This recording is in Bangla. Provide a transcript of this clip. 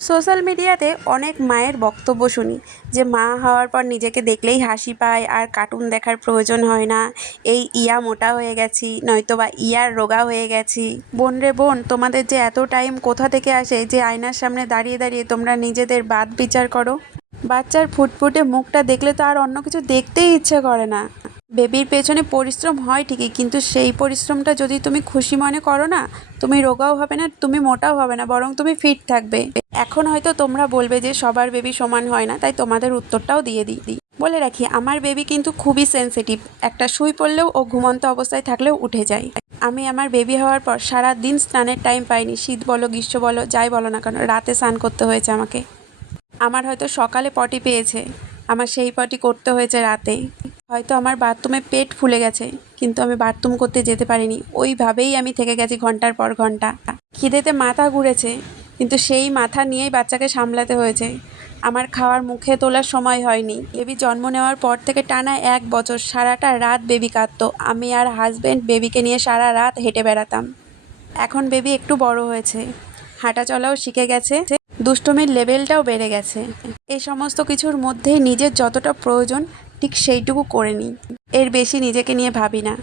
সোশ্যাল মিডিয়াতে অনেক মায়ের বক্তব্য শুনি যে মা হওয়ার পর নিজেকে দেখলেই হাসি পায় আর কার্টুন দেখার প্রয়োজন হয় না, এই ইয়া মোটা হয়ে গেছি নয়তো বা ইয়ার রোগা হয়ে গেছি। বোন রে বোন, তোমাদের যে এত টাইম কোথা থেকে আসে যে আয়নার সামনে দাঁড়িয়ে দাঁড়িয়ে তোমরা নিজেদের বাত বিচার করো? বাচ্চার ফুটফুটে মুখটা দেখলে তো আর অন্য কিছু দেখতেই ইচ্ছে করে না। বেবির পেছনে পরিশ্রম হয় ঠিকই, কিন্তু সেই পরিশ্রমটা যদি তুমি খুশি মনে করো না, তুমি রোগাও হবে না, তুমি মোটাও হবে না, বরং তুমি ফিট থাকবে। এখন হয়তো তোমরা বলবে যে সবার বেবি সমান হয় না, তাই তোমাদের উত্তরটাও দিয়ে দিই। বলে রাখি, আমার বেবি কিন্তু খুবই সেনসিটিভ। একটা শুই পড়লেও ও ঘুমন্ত অবস্থায় থাকলেও উঠে যায়। আমি আমার বেবি হওয়ার পর সারা দিন স্নানের টাইম পাইনি, শীত বলো গ্রীষ্ম বলো যাই বলো না কেন, রাতে স্নান করতে হয়েছে আমাকে। আমার হয়তো সকালে পটি পেয়েছে, আমার সেই পটি করতে হয়েছে রাতে। হয়তো আমার বাথরুমে পেট ফুলে গেছে, কিন্তু আমি বাথরুম করতে যেতে পারিনি, ওইভাবেই আমি থেকে গেছি ঘন্টার পর ঘন্টা। খিদেতে মাথা ঘুরেছে, কিন্তু সেই মাথা নিয়েই বাচ্চাকে সামলাতে হয়েছে। আমার খাওয়ার মুখে তোলার সময় হয়নি। বেবি জন্ম নেওয়ার পর থেকে টানা 1 বছর সারাটা রাত বেবি কাঁদতো, আমি আর হাজব্যান্ড বেবিকে নিয়ে সারা রাত হেঁটে বেড়াতাম। এখন বেবি একটু বড় হয়েছে, হাঁটা চলাও শিখে গেছে, দুষ্টুমির লেভেলটাও বেড়ে গেছে। এই সমস্ত কিছুর মধ্যেই নিজের যতটা প্রয়োজন ঠিক সেইটুকু করে নিই, এর বেশি নিজেকে নিয়ে ভাবি না।